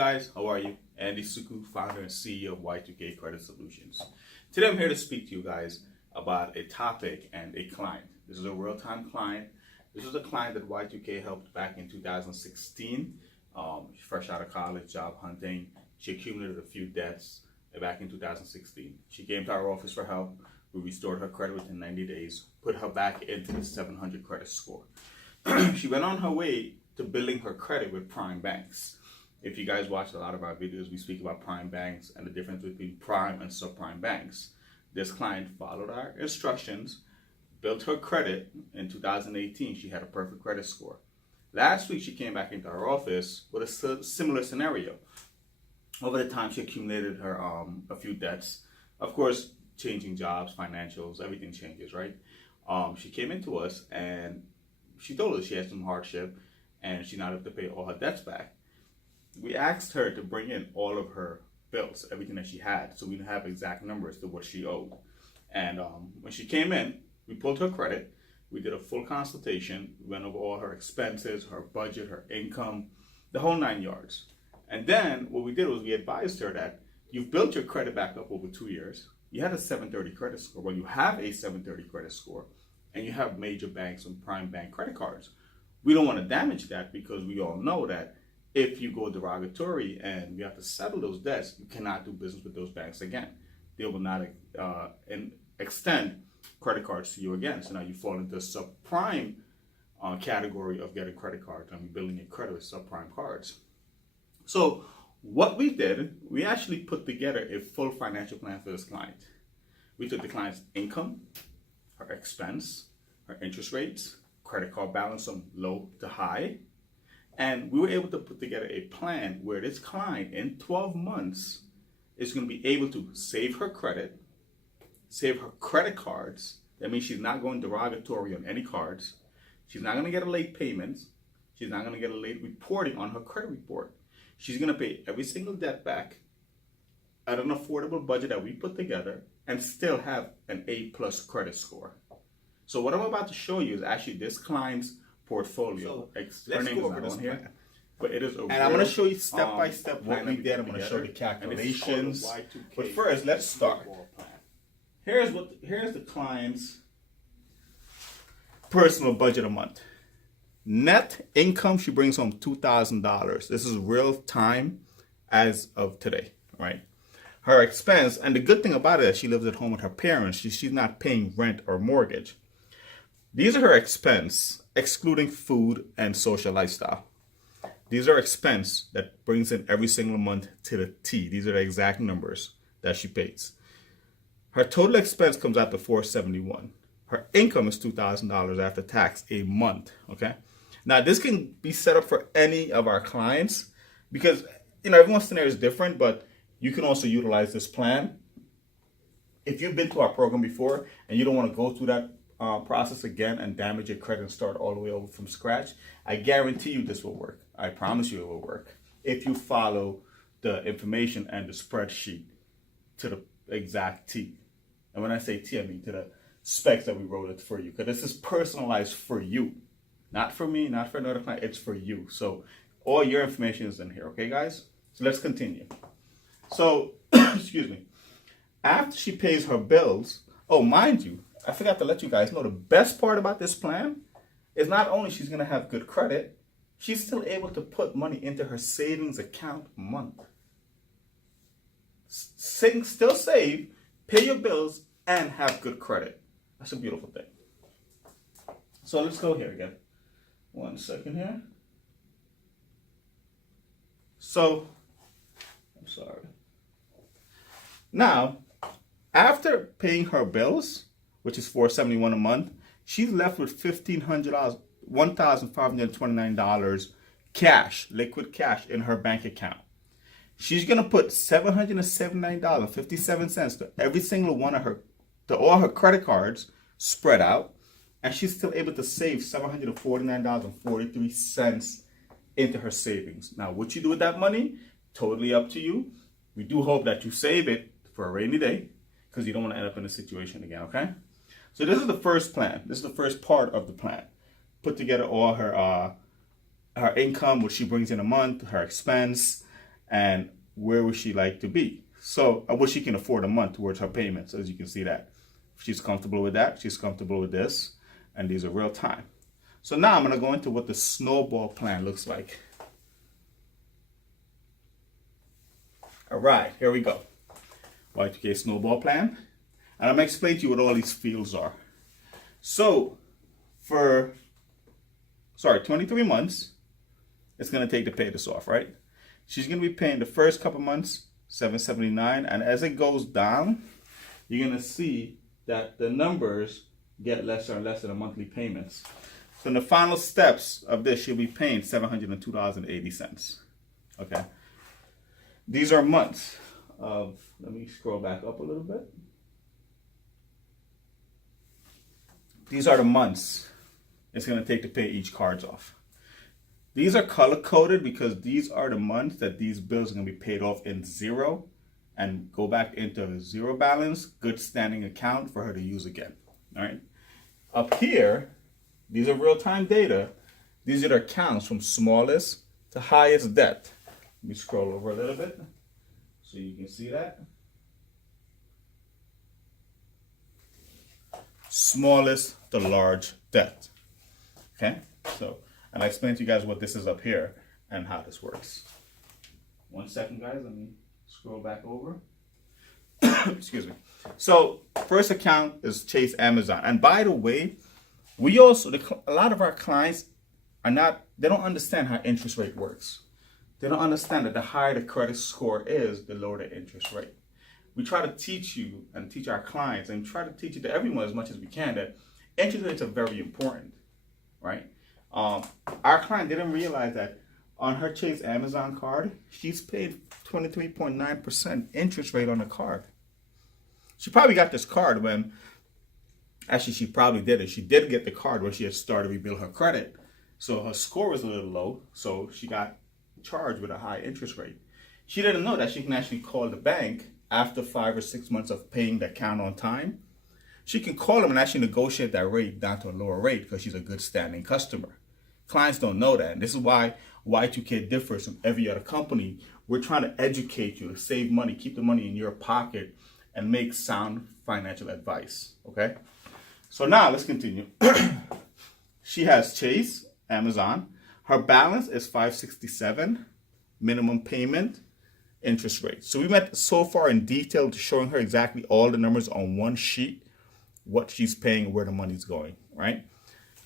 guys, how are you? Andy Sukhu, founder and CEO of Y2K Credit Solutions. Today I'm here to speak to you guys about a topic and a client. This is a real-time client. This is a client that Y2K helped back in 2016. Fresh out of college, job hunting. She accumulated a few debts back in 2016. She came to our office for help. We restored her credit within 90 days, put her back into the 700 credit score. She went on her way to building her credit with prime banks. If you guys watch a lot of our videos, we speak about prime banks and the difference between prime and subprime banks. This client followed our instructions, built her credit. In 2018, she had a perfect credit score. Last week, she came back into our office with a similar scenario. Over the time, she accumulated her a few debts. Of course, changing jobs, financials, everything changes, right? She came into us and she told us she had some hardship and she not able to pay all her debts back. We asked her to bring in all of her bills, everything that she had, so we have exact numbers to what she owed. And when she came in, we pulled her credit. We did a full consultation. We went over all her expenses, her budget, her income, the whole 9 yards. And then what we did was we advised her that you've built your credit back up over 2 years. You had a 730 credit score. Well, you have a 730 credit score, and you have major banks and prime bank credit cards. We don't want to damage that because we all know that if you go derogatory and you have to settle those debts, you cannot do business with those banks again. They will not extend credit cards to you again. So now you fall into the subprime category of getting credit cards and building your credit with subprime cards. So what we did, we actually put together a full financial plan for this client. We took the client's income, her expense, her interest rates, credit card balance from low to high, and we were able to put together a plan where this client in 12 months is going to be able to save her credit, save her credit cards. That means she's not going derogatory on any cards. She's not going to get a late payment. She's not going to get a late reporting on her credit report. She's going to pay every single debt back at an affordable budget that we put together and still have an A+ credit score. So what I'm about to show you is actually this client's portfolio. So let's go over this plan. But it is a and I'm going to show you step by step what we did. I'm going to show you the together, calculations. Y2K But first, let's start. Snowball plan. Here's the client's personal budget a month. Net income, she brings home $2,000. This is real time as of today, right? Her expense, and the good thing about it is she lives at home with her parents. She's not paying rent or mortgage. These are her expense, excluding food and social lifestyle. These are expense that brings in every single month to the T. These are the exact numbers that she pays. Her total expense comes out to $471. Her income is $2,000 after tax a month, okay? Now, this can be set up for any of our clients because, everyone's scenario is different, but you can also utilize this plan. If you've been to our program before and you don't want to go through that process again and damage your credit and start all the way over from scratch, I guarantee you this will work. I promise you it will work if you follow the information and the spreadsheet to the exact T. And when I say T, I mean to the specs that we wrote it for you, because this is personalized for you. Not for me, not for another client, it's for you. So all your information is in here, okay guys? So let's continue. So, excuse me. After she pays her bills, oh, mind you, I forgot to let you guys know the best part about this plan is not only she's gonna have good credit, she's still able to put money into her savings account a month. Still save, pay your bills, and have good credit. That's a beautiful thing. So let's go here again. 1 second here. So, I'm sorry. Now, after paying her bills, which is $471 a month, she's left with $1,500, $1,529 cash, liquid cash in her bank account. She's gonna put $779.57 to every single one of her, to all her credit cards spread out, and she's still able to save $749.43 into her savings. Now, what you do with that money, totally up to you. We do hope that you save it for a rainy day because you don't want to end up in a situation again, okay? So this is the first plan. This is the first part of the plan. Put together all her income, what she brings in a month, her expense, and where would she like to be. So what she can afford a month towards her payments, as you can see that. If she's comfortable with that, she's comfortable with this, and these are real time. So now I'm going to go into what the snowball plan looks like. All right, here we go. Y2K Snowball plan. And I'm going to explain to you what all these fields are. So for, 23 months, it's going to take to pay this off, right? She's going to be paying the first couple months, $779. And as it goes down, you're going to see that the numbers get lesser and lesser in the monthly payments. So in the final steps of this, she'll be paying $702.80. Okay. These are months of, let me scroll back up a little bit. These are the months it's going to take to pay each cards off. These are color coded because these are the months that these bills are going to be paid off in zero and go back into a zero balance, good standing account for her to use again. All right. Up here, these are real-time data. These are the accounts from smallest to highest debt. Let me scroll over a little bit so you can see that. Smallest to large debt. Okay, so, and I explained to you guys what this is up here and how this works. 1 second, guys, let me scroll back over. Excuse me. So, first account is Chase Amazon. And by the way, we also, a lot of our clients are not, they don't understand how interest rate works. They don't understand that the higher the credit score is, the lower the interest rate. We try to teach you and teach our clients and try to teach it to everyone as much as we can that interest rates are very important, right? Our client didn't realize that on her Chase Amazon card, she's paid 23.9% interest rate on the card. She probably got this card when, actually she probably didn't. She did get the card when she had started to rebuild her credit. So her score was a little low, so she got charged with a high interest rate. She didn't know that she can actually call the bank after 5 or 6 months of paying the account on time. She can call them and actually negotiate that rate down to a lower rate because she's a good standing customer. Clients don't know that. And this is why Y2K differs from every other company. We're trying to educate you to save money, keep the money in your pocket, and make sound financial advice. Okay? So now let's continue. She has Chase, Amazon. Her balance is $567, minimum payment, interest rate. So we went so far in detail to showing her exactly all the numbers on one sheet, what she's paying, where the money's going, right?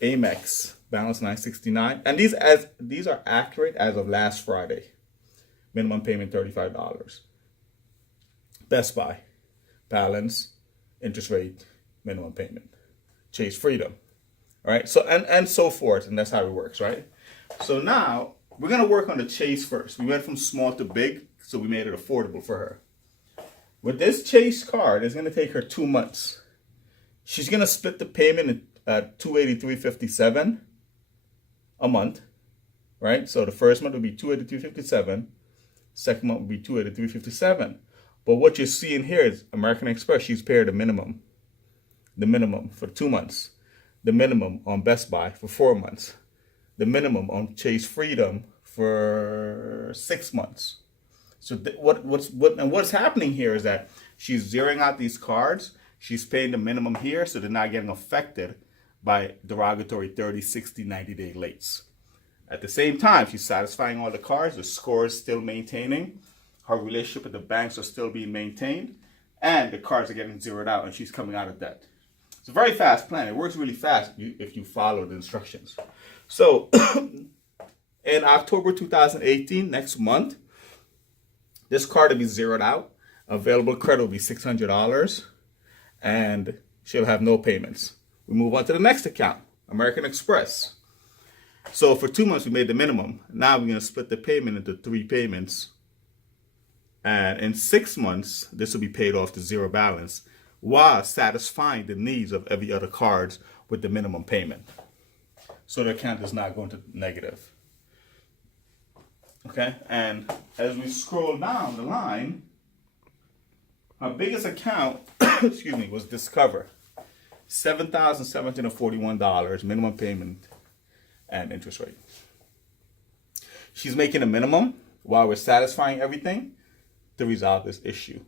Amex, balance $969. And these are accurate as of last Friday. Minimum payment $35. Best Buy, balance, interest rate, minimum payment. Chase Freedom, right? So and so forth, and that's how it works, right? So now we're gonna work on the Chase first. We went from small to big, so we made it affordable for her. With this Chase card, it's gonna take her 2 months. She's gonna split the payment at $283.57 a month, right? So the first month will be $283.57. Second month will be $283.57. But what you're seeing here is American Express. She's paid the minimum for 2 months, the minimum on Best Buy for 4 months, the minimum on Chase Freedom for 6 months. So what's happening here is that she's zeroing out these cards. She's paying the minimum here, so they're not getting affected by derogatory 30, 60, 90-day lates. At the same time, she's satisfying all the cards. The score is still maintaining. Her relationship with the banks are still being maintained. And the cards are getting zeroed out, and she's coming out of debt. It's a very fast plan. It works really fast if you follow the instructions. So in October 2018, next month, this card will be zeroed out. Available credit will be $600. And she'll have no payments. We move on to the next account, American Express. So for 2 months, we made the minimum. Now we're going to split the payment into 3 payments. And in 6 months, this will be paid off to zero balance while satisfying the needs of every other cards with the minimum payment. So the account does not go into negative. Okay, and as we scroll down the line, our biggest account, excuse me, was Discover. $7,741 minimum payment and interest rate. She's making a minimum while we're satisfying everything to resolve this issue,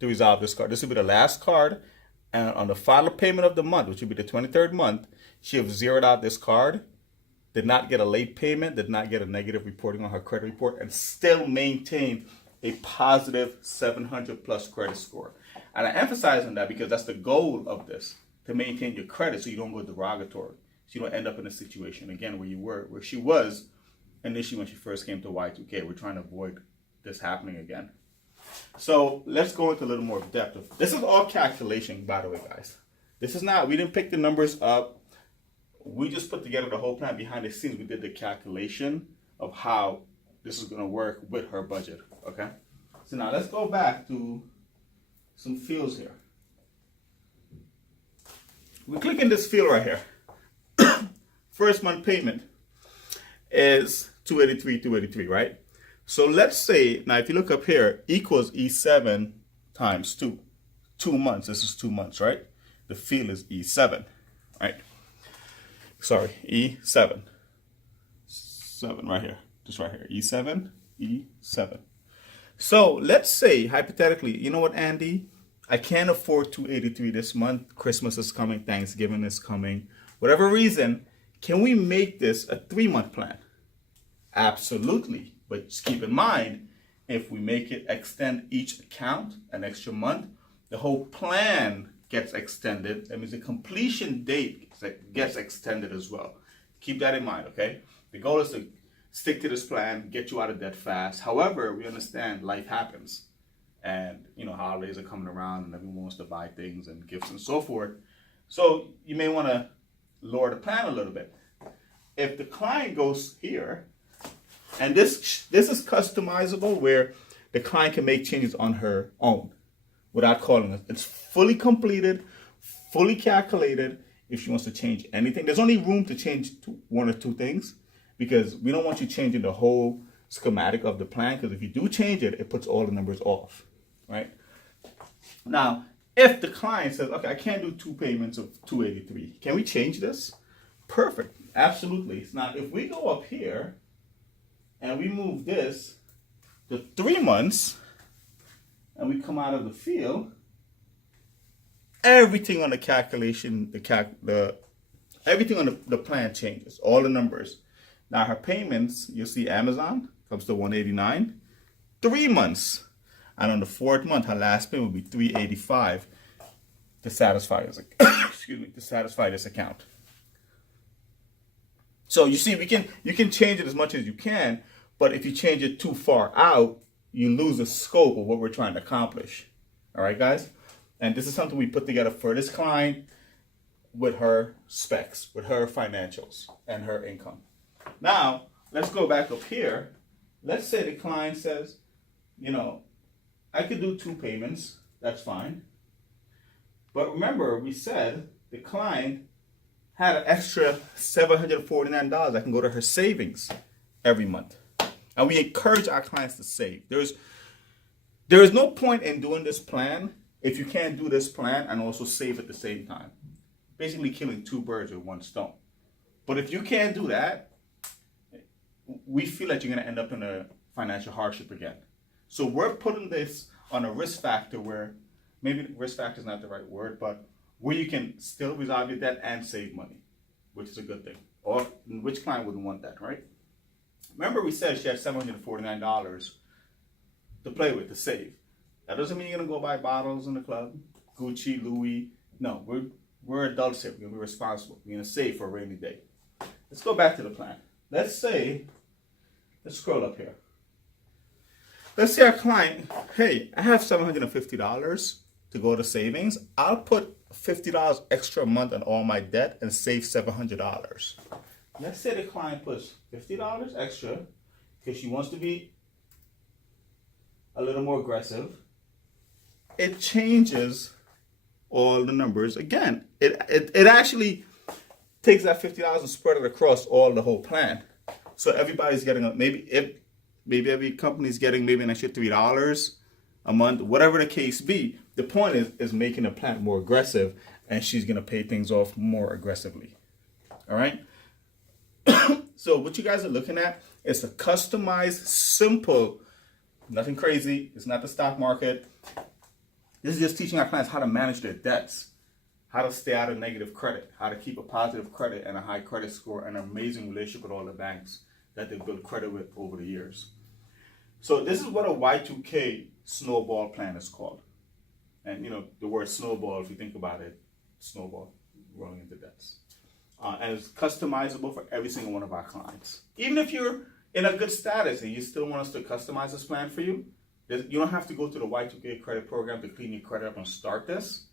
to resolve this card. This will be the last card, and on the final payment of the month, which will be the 23rd month, she have zeroed out this card, did not get a late payment, did not get a negative reporting on her credit report, and still maintained a positive 700 plus credit score. And I emphasize on that because that's the goal of this, to maintain your credit so you don't go derogatory, so you don't end up in a situation again where she was initially when she first came to Y2K. We're trying to avoid this happening again. So let's go into a little more depth. This is all calculation, by the way, guys. This is not, we didn't pick the numbers up. We just put together the whole plan behind the scenes. We did the calculation of how this is going to work with her budget, okay? So now let's go back to some fields here. We click in this field right here. First month payment is $283, right? So let's say, now if you look up here, equals E7 times 2. 2 months, this is 2 months, right? The field is E7, right? Sorry, E7. 7 right here, just right here, E7, E7. So let's say, hypothetically, you know what, Andy? I can't afford $283 this month. Christmas is coming, Thanksgiving is coming. Whatever reason, can we make this a 3-month plan? Absolutely. But just keep in mind, if we make it extend each account an extra month, the whole plan gets extended. That means the completion date gets extended as well. Keep that in mind, okay? The goal is to stick to this plan, get you out of debt fast. However, we understand life happens. And, you know, holidays are coming around and everyone wants to buy things and gifts and so forth. So you may want to lower the plan a little bit. If the client goes here, and this is customizable where the client can make changes on her own without calling us. It's fully completed, fully calculated. If she wants to change anything, there's only room to change 1 or 2 things because we don't want you changing the whole schematic of the plan, because if you do change it, it puts all the numbers off, right? Now, if the client says, okay, I can't do 2 payments of $283, can we change this? Perfect, absolutely. Now, if we go up here, and we move this to 3 months, and we come out of the field, everything on the calculation, everything on the plan changes, all the numbers. Now her payments, you'll see Amazon comes to $189, 3 months, and on the 4th month, her last payment will be $385 to satisfy this, to satisfy this account. So you see, you can change it as much as you can, but if you change it too far out, you lose the scope of what we're trying to accomplish. All right, guys? And this is something we put together for this client with her specs, with her financials, and her income. Now, let's go back up here. Let's say the client says, you know, I could do 2 payments. That's fine. But remember, we said the client had an extra $749 that can go to her savings every month. And we encourage our clients to save. There is no point in doing this plan if you can't do this plan and also save at the same time. Basically killing 2 birds with 1 stone. But if you can't do that, we feel that you're going to end up in a financial hardship again. So we're putting this on a risk factor where, maybe risk factor is not the right word, but where you can still resolve your debt and save money, which is a good thing. Or which client wouldn't want that, right? Remember we said she had $749 to play with, to save. That doesn't mean you're going to go buy bottles in the club, Gucci, Louis. No, we're adults here. We're going to be responsible. We're going to save for a rainy day. Let's go back to the plan. Let's scroll up here. Let's say our client, hey, I have $750 to go to savings. I'll put $50 extra a month on all my debt and save $700. Let's say the client puts $50 extra because she wants to be a little more aggressive. It changes all the numbers again. It actually takes that $50 and spread it across all the whole plan. So everybody's getting maybe every company's getting maybe an extra $3 a month, whatever the case be. The point is making the plan more aggressive, and she's gonna pay things off more aggressively. All right. So what you guys are looking at It's a customized, simple, nothing crazy. It's not the stock market. This is just teaching our clients how to manage their debts, how to stay out of negative credit, how to keep a positive credit and a high credit score and an amazing relationship with all the banks that they've built credit with over the years. So this is what a Y2K Snowball plan is called. And you know, the word snowball, if you think about it, snowball, rolling into debts. And it's customizable for every single one of our clients. Even if you're in a good status and you still want us to customize this plan for you, you don't have to go to the Y2K credit program to clean your credit up and start this.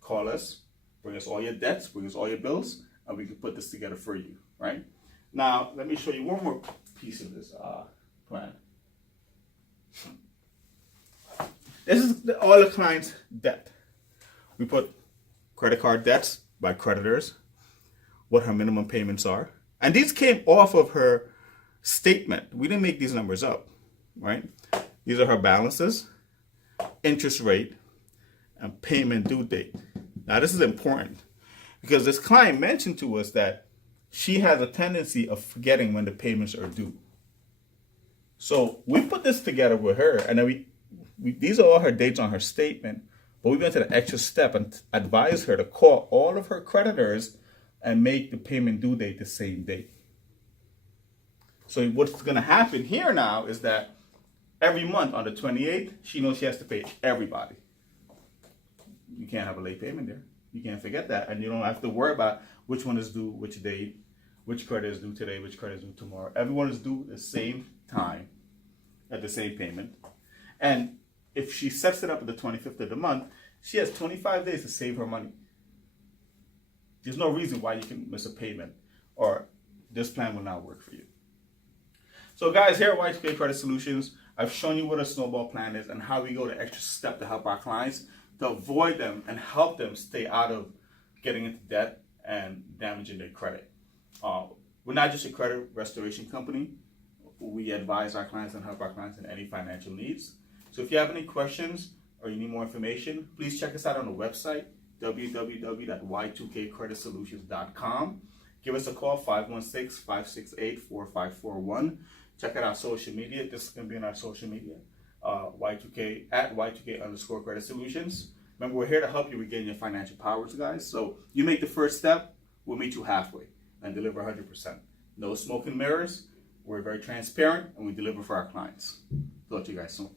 Call us, bring us all your debts, bring us all your bills, and we can put this together for you, right? Now, let me show you one more piece of this plan. This is all the client's debt. We put credit card debts by creditors, what her minimum payments are. And these came off of her statement. We didn't make these numbers up, right? These are her balances, interest rate, and payment due date. Now, this is important because this client mentioned to us that she has a tendency of forgetting when the payments are due. So we put this together with her, and then these are all her dates on her statement, but we went to the extra step and advised her to call all of her creditors and make the payment due date the same date. So what's going to happen here now is that every month on the 28th, she knows she has to pay everybody. You can't have a late payment there. You can't forget that. And you don't have to worry about which one is due, which date, which credit is due today, which credit is due tomorrow. Everyone is due the same time at the same payment. And if she sets it up at the 25th of the month, she has 25 days to save her money. There's no reason why you can miss a payment or this plan will not work for you. So guys, here at Y2K Credit Solutions, I've shown you what a snowball plan is and how we go the extra step to help our clients to avoid them and help them stay out of getting into debt and damaging their credit. We're not just a credit restoration company. We advise our clients and help our clients in any financial needs. So if you have any questions or you need more information, please check us out on the website, www.y2kcreditsolutions.com. Give us a call, 516-568-4541. Check out our social media. This is going to be on our social media, Y2K at Y2K _Credit Solutions. Remember, we're here to help you regain your financial powers, guys. So you make the first step, we'll meet you halfway and deliver 100%. No smoke and mirrors. We're very transparent and we deliver for our clients. Talk to you guys soon.